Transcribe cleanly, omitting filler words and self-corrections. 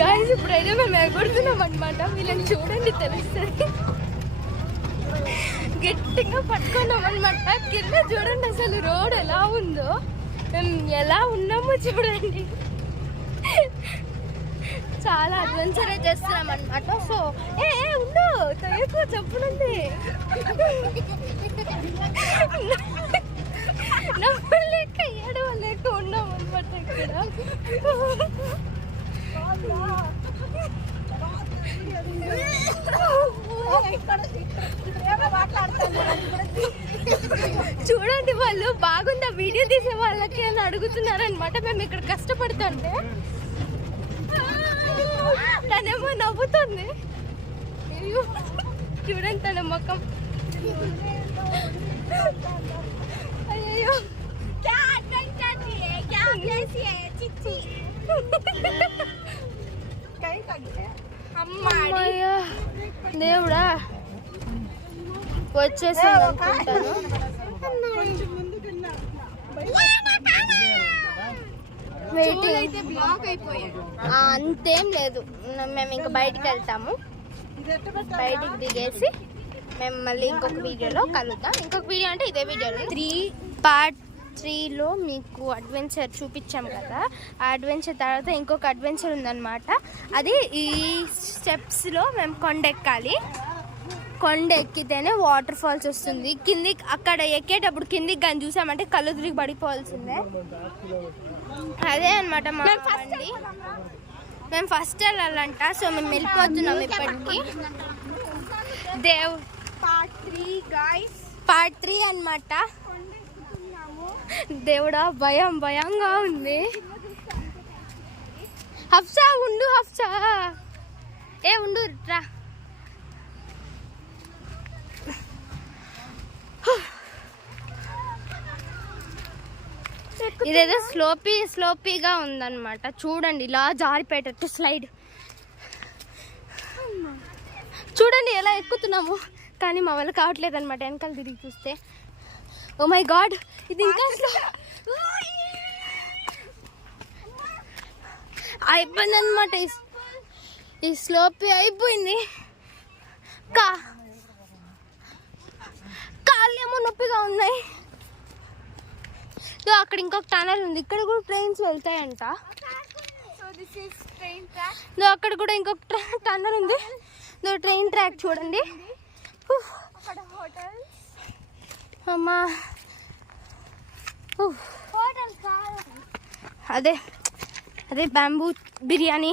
Guys ఇప్పుడైతే మేము ఎగురుతున్నాం అనమాట. వీళ్ళని చూడండి తెలుస్తుంది. గట్టిగా పట్టుకున్నాం అనమాట. కింద చూడండి అసలు రోడ్ ఎలా ఉందో, మేము ఎలా ఉన్నామో చూడండి. చాలా అడ్వెంచర్ చేస్తున్నాం అనమాట. సో ఉండు తయ్యకు చెప్పునండి. నవ్వలేక ఏడవలేక ఉన్నాం అనమాట ఇక్కడ. చూడండి వాళ్ళు బాగుందా వీడియో తీసే వాళ్ళకి అని అడుగుతున్నారనమాట. మేము ఇక్కడ కష్టపడుతుంటే తనేమో నవ్వుతుంది. చూడండి తన ముఖం. అయ్యో అమ్మయ్యా దేవుడా వచ్చేసి అనుకుంటాను. అంతేం లేదు, మేము ఇంకా బయటికి వెళ్తాము. బయటికి దిగేసి మేము మళ్ళీ ఇంకొక వీడియోలో కలుద్దాం. ఇంకొక వీడియో అంటే ఇదే వీడియోలో పార్ట్ 3లో మీకు అడ్వెంచర్ చూపించాం కదా. ఆ అడ్వెంచర్ తర్వాత ఇంకొక అడ్వెంచర్ ఉందన్నమాట. అది ఈ స్టెప్స్లో మేము కొండ ఎక్కాలి. కొండ ఎక్కితేనే వాటర్ ఫాల్స్ వస్తుంది. కిందికి అక్కడ ఎక్కేటప్పుడు కిందికి కానీ చూసామంటే కళ్ళు తిరిగి పడిపోవాల్సిందే. అదే అనమాట మా బండి. మేము ఫస్ట్ వెళ్ళాలంట. సో మేము వెళ్ళిపోతున్నాం ఇప్పటికి. పార్ట్ 3 అనమాట. దేవుడా భయంగా ఉంది. హఫ్సా ఉండు, హఫ్సా ఉండు రా. ఇదేదో స్లోపీగా ఉందన్నమాట. చూడండి ఇలా జారిపోయేటట్టు స్లైడ్. చూడండి ఎలా ఎక్కుతున్నాము, కానీ మా వల్ల కావట్లేదు అనమాట. వెనకాల తిరిగి చూస్తే ఓ మై గాడ్, ఇది ఇంకా అయిపోయింది అనమాట. ఈ స్లోపీ అయిపోయింది. కాళ్ళు ఏమో నొప్పిగా ఉన్నాయి. అక్కడ ఇంకొక టనల్ ఉంది, ఇక్కడ కూడా ట్రైన్స్ వెళ్తాయంట. అక్కడ కూడా ఇంకొక టనల్ ఉంది, ట్రైన్ ట్రాక్ చూడండి. అమ్మా అదే బ్యాంబూ బిర్యానీ.